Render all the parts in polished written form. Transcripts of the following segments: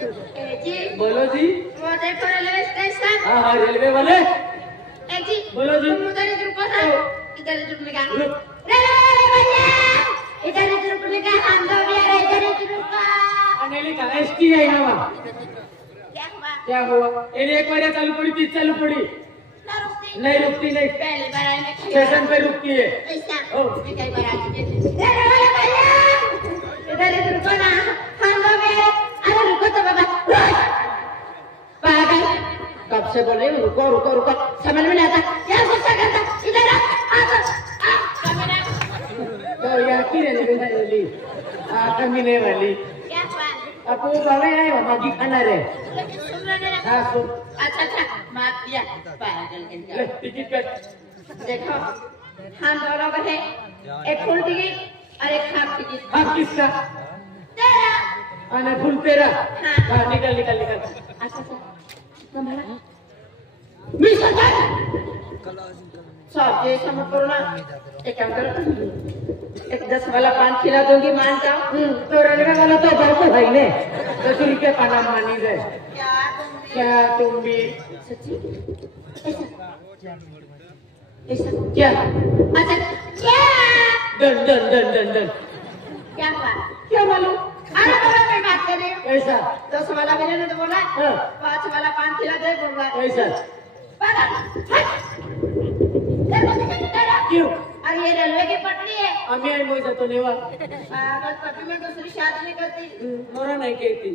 जी बोलो जी। वो देखो रेलवे स्टेशन। हाँ हाँ रेलवे वाले। जी बोलो जी। तुम उधर ही रुको ना, इधर ही रुकने का। रेलवे भैया इधर ही रुकने का, हम दो भी इधर ही रुको। अनेली का एसटी है यहाँ। क्या हुआ? इन्हें एक बार चालू पड़ी, तीस चालू पड़ी। नहीं रुकती नहीं। पहली बार आई मैं स्टेशन पे रुकती है। ऐसा मैं कई बार आती हूँ। रेलवे भैया इधर ही रुको ना, हम दो भी। अरे रुको तो बाबा। पागल कब से बोले रुको रुको रुको, समझ में नहीं आता क्या गुस्सा करता। इधर आ तो यहाँ की रहने वाली कमीने वाली क्या बात आपको बाबा आए मागी खाना रे। सुन रहे ना। हाँ सुन। अच्छा अच्छा माफ किया पागल इनका। Ticket cut. देखो हम दोनों का है, एक फुल टिकट और एक हाफ टिकट। हाफ किसका? तेरा। आना फुल तेरा। हाँ। हाँ निकल निकल निकल। अच्छा अच्छा तुम्हारा मिस्टर साहब जैसा मत करो ना, एक काम करो, एक 10 वाला पान खिला दूंगी, मान जाओ। तो रेलवे वाला तो बढ़ते भाई ने 10 रुपये का नाम मानी दे। क्या तुम भी सच्ची ऐसा क्या? अच्छा क्या done done done done done. क्या हुआ? क्या मालूम? अरे बाबा मैं बात कर रही हूँ। कैसा? 10 वाला मैंने तो बोला, हाँ। 5 वाला पान खिला दे बोल रहा है। कैसा? पागल, हट। देखो तेरा। क्यों? अरे ये रेलवे की पटरी है। आम्ही आई मोई जातो नेवा। पागल पटरी में दूसरी शादी नहीं करती। मोरा नहीं कहती।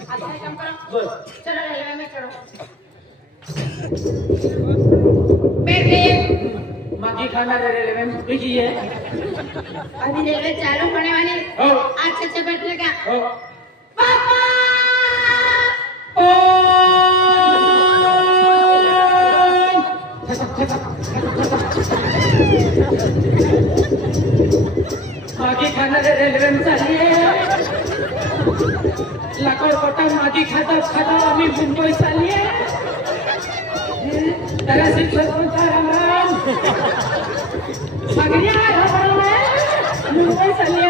अच्छा एक काम करो, बोल। चलो रेलवे में चढ़ो। बैठे। मागी खाना रेलवे में बिजी है। अभी रेलवे चालू होने वाली। हो। अच्छे से बैठने का। हो। पापा मागी खाना रेल्वे में चालली लाकड कोटा मागी खाता खाता आम्ही मुंबई चालली त्याला शिक्षक कोणता राम सगळ्या मुंबई चालली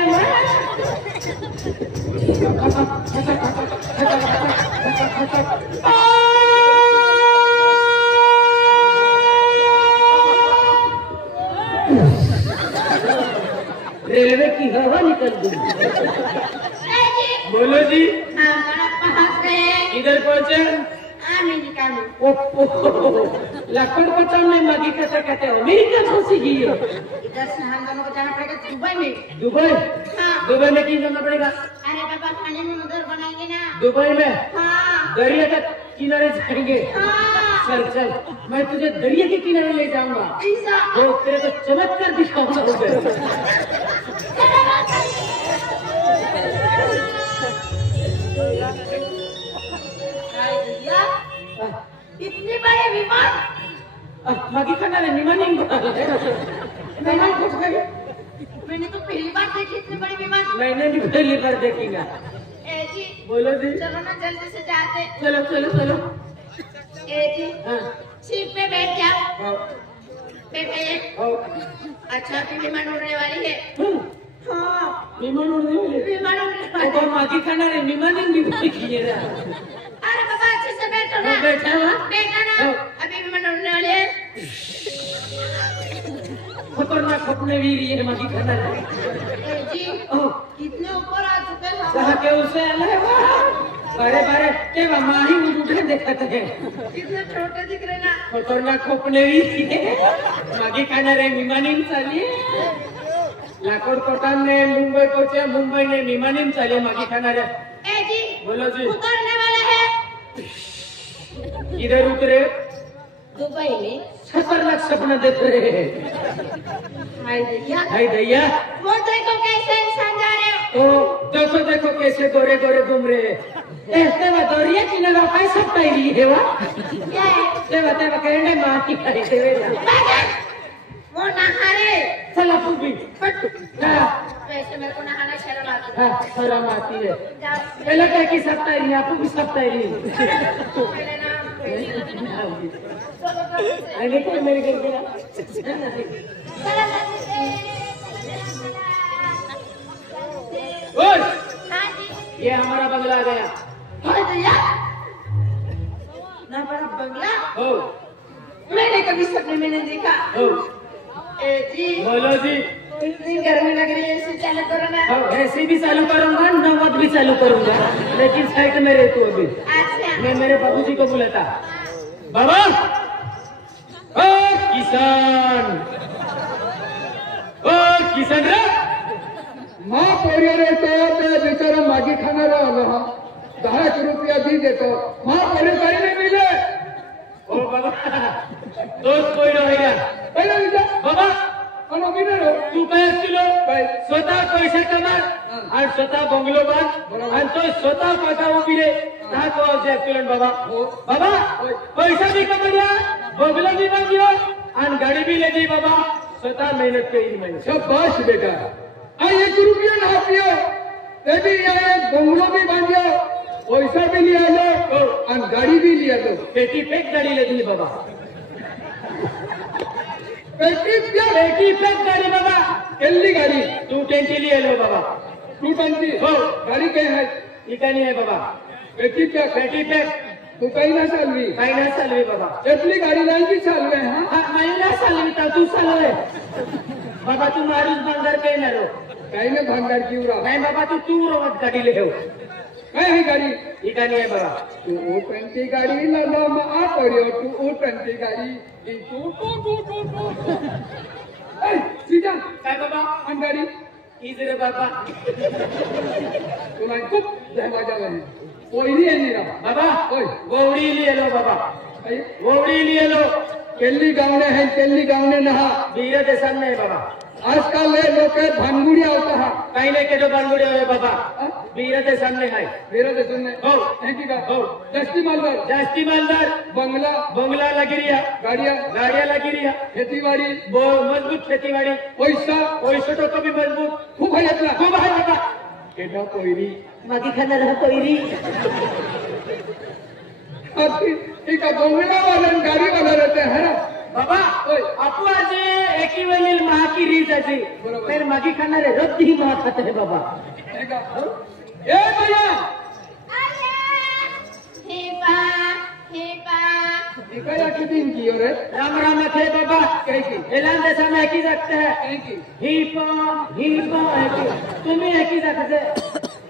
रेलवे की हवा निकल गई। बोलो जी। हमारा पहुंच गए। इधर पहुंचे। आमी निकालू। लाकड़ पचाव में मागी कैसे कहते हैं अमेरिका पहुंची गई है। इधर से हम दोनों को जाना पड़ेगा दुबई में। दुबई? हाँ। दुबई में क्यों जाना पड़ेगा? अरे बाबा खाने में उधर बनाएंगे ना। दुबई में? हाँ। दरिया के किनारे जाएंगे। हाँ। चल चल मैं तुझे दरिया के किनारे ले जाऊंगा। वो तेरे को चमत्कार दिखाऊंगा उधर। इतनी बड़ी विमान। मागी खाना रे निमानी मेहमान कुछ गई। मैंने तो पहली बार देखी इतनी बड़ी विमान। मैंने भी पहली बार देखी ना। ए जी बोलो जी। चलो ना जल्दी से जाते। चलो चलो चलो। ए जी हाँ। सीट पे बैठ जाओ। हाँ। बैठ गए। हाँ। अच्छा अभी विमान उड़ने वाली है। हाँ विमान उड़ने वाली। विमान उड़ने वाली तो मागी खाना रे विमान भी देखी है ना। अरे बाबा अच्छे से बैठो ना। बैठा हुआ? बैठा ना। अभी विमान उड़ने वाली है। खतरनाक अपने भी ये मागी खाना रे। ए जी कितने ऊपर आ चुके हैं। कहा के उसे अलग बारे बारे के माही उठे देखते हैं। कितने छोटे दिख रहे ना। खतरनाक अपने भी मागी खाना रे विमानी चाली लाकड़ कोटा में मुंबई पहुंचे मुंबई ने विमानी चाली मागी खाना रे। ए जी बोलो जी। उतरने वाला है। इधर उतरे दुबई में। खतरनाक सपना देख रहे हैं। हाय भैया। हाय भैया वो देखो कैसे इंसान जा रहे हो। ओ देखो देखो कैसे गोरे गोरे घूम रहे हैं। तेव्हा दरिया किनारा काय सकता है हेवा क्या है? तेव्हा तेव्हा कहने माती खाई देवेला वो नहा रहे। चला तू भी। हाँ वैसे मेरे को नहाना शर्म आती है। हाँ शर्म आती है। जाओ। पहले क्या की सकता है आपको भी सकता है पहले ना आगे तो मेरे घर के ना हाँ जी। ये हमारा बंगला गया। हाय भैया ना बड़ा बंगला हो मैंने कभी सपने में नहीं देखा हो ए जी बोलो जी इस दिन गर्मी लग रही है एसी चालू करो ना हो ऐसे भी चालू करूंगा नवद भी चालू करूंगा लेकिन साइड में रहे तू अभी अच्छा मैं मेरे बाबूजी को बुलाता बाबा ओ किसान रे माँ पोरिया रे तो बेचारा मागी खाना रहा 10 रुपया दी देतो माँ पोरे काही नाही मिले ओ बाबा दोस्त कोई रहेगा पहिला विचार बाबा आणि मिले रो तू काय असलो स्वतः पैसे कमा आणि स्वतः बंगलो बांध आणि तो स्वतः पैसा उभी रे का तो ऍक्सिडेंट बाबा बाबा पैसा भी कमवला बंगलो भी बांधलो आणि गाडी भी लेली बाबा स्वतः मेहनत केली मेहनत शाबाश बेटा आ 1 रुपया ना पियो ते भी ये बंगलो भी बांधियो पैसा भी लिया लो आणि गाडी भी लिया लो पेटी फेक गाडी लेली बाबा पेटी फेक गाडी बाबा केल्ली गाडी 220 लिए लो बाबा 220 हो गाडी काय आहे इकानी आहे बाबा पेटी फेक तू काही ना चालवी काही नाही चालवी बाबा एटली गाडी नाही की चालवे हा महिला चालवी तर तू चालवे बाबा तू मारूच बंदर काही नाही रो काही ना भांगार किवरा नाही बाबा तू रोवत गाडी ले ठेव काय आहे गाडी इकानी आहे बाबा तू 220 गाडी लालो मग आ पर्यो तू 220 गाडी तू ए सीधा काय बाबा आणि गाडी इज रे बाबा तुला खूप दहवाजा आहे कोयरी आहे निरा बाबा ओय वोवडी लिए लो बाबा आई वोवडी लिए लो केल्ली गावणे है केल्ली गावणे नहा बीर के सामने है बाबा आजकाल ले लोक भानगुडी आवता हा काही लेके जो बांगुड़े हो बाबा बीर के सामने है मेरा ते सुनने हो है की का हो दस्ती मालदार जास्ती मालदार बंगला बंगला लगी रिया गाड़िया गाड़िया लगी रिया खेतीबाड़ी वो मजबूत खेतीबाड़ी पैसा पैसे तो कभी मजबूत खूप आहे यातला खूप आहे बाबा केटा कोयरी मागी खाणार हा कोयरी अति एक बंगला वाला गाड़ी वाला रहते है ना बाबा ओय आपू आज एकी वरील महाकी रीत आहे बरोबर. तर मागी खाणारे रद्द ही महा खात आहे बाबा ठीक आहे ए भैया इकाया किती की रे राम राम थे बाबा काय की एलान देशा में एकी जागते है काय की हिपा एकी तुम्ही एकी जागते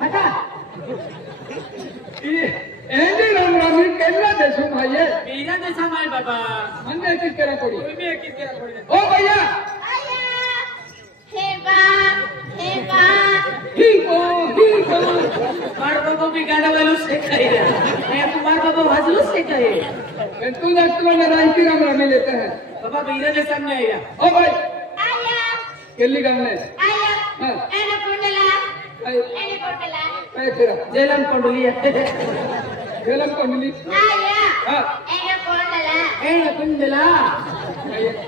आता एंडी राम रामी केला देशो भाई बीरा देशा में बाबा हमने एक करा पड़ी तुम्ही एकी करा पडले ओ भैया ठीक हो मार बाबा भी गाना वालू से कही रहा मैं तुम्हार बाबा भाजलू से कहे मैं तू डॉक्टर में रांची राम रामी लेते हैं बाबा बीरा देशा में आया ओ भाई केली गावने हां आई काय तेरा जेलम कोंडली है गेलम कमली हां एण कुंडला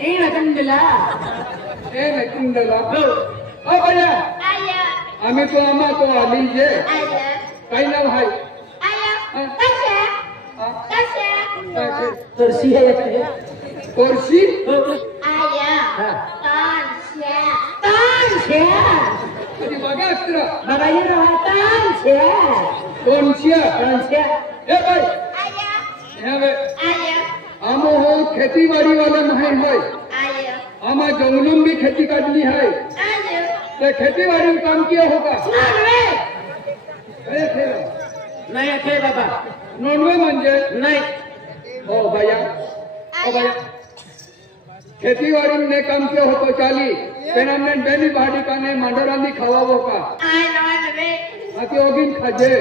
एण कुंडला ए नकुंडला हो ओ भैया आम्ही तो आम्हा तो आली जे काही नाव हाय तरसी है ये कोर्सी हो कधी बघा अत्र बाबा ये रहा तांछे कोणसिया तांछे ए भाई यहाँ वे आमो हो खेतीबाड़ी वाले महे होय आमा जंगलों में खेती काटली है तो खेतीबाड़ी में काम किया होगा अरे थे नहीं थे बाबा नॉनवे म्हणजे नहीं ओ भैया खेतीबाड़ी में काम किया हो तो चाली फिर हमने बेली भाड़ी का नहीं मांडोरांदी खावा का आती ओगिन खाजे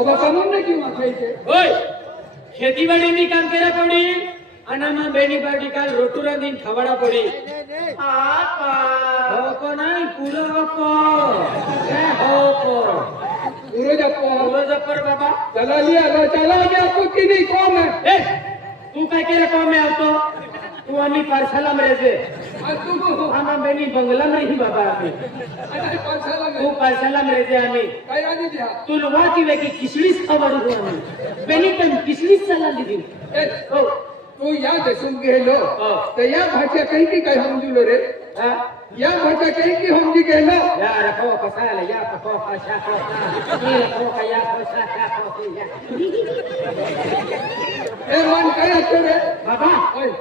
ओबा कमून ने क्यों खाई छे ओय खेतीबाड़ी में काम करा पड़ी अनामा बेनी बाड़ी काल रोटुरा दिन खवाड़ा पड़ी होको नहीं पूरा होको पूरे जप्पो पूरा जपर बाबा चला लिया आपको की नहीं कौन है ए तू काय केला कौन में आवतो तू आम्ही पारसाला में रहते तू आमा बेनी बंगला में ही बाबा आम्ही अरे पाठशाला तू में पारसाला में रहते आम्ही काय आधी दिया तू लुवा की वे की किसलीस खवाड़ू दो आम्ही बेनी पण किसलीस सला दी ए ओ तू या देशून गेलो हो. तर या भाषा काही की काय समजलो रे हा या भाषा कहीं की हम जी कहलो या रखो कसाल या पको पाशा को ये रखो का या पाशा का को या ए मन काय रे बाबा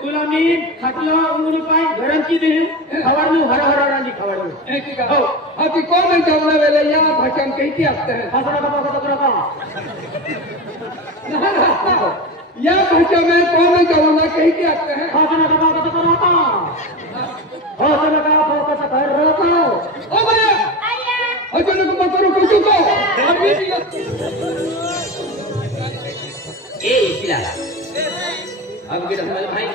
तुला मी खाटलो उंगली पाय गरमची दिली खवडलू हर हर रांजी खवडलू एक का हो अभी कौन है जमना वेले या भाषा हम कहीं की आते हैं फासरा का या भाषा में कौन है जमना कहीं की आते हैं फासरा का कर रहा ओ भैया आया अचानक मत करो कुछ को अभी ए इला अब गिर हमारे भाई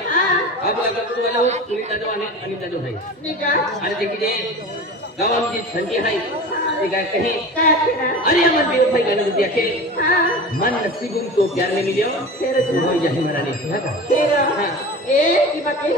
अब लगा तो वाला हो सुनीता जो अनिता जो है निका अरे देखिए गांव में संजी है ये काय कहे काय केला अरे हमर देव भाई गाने दिया के हां मन नसीबुन तो ज्ञान ने मिलियो तेरे हो जाहि महारानी तेरा ए की बात है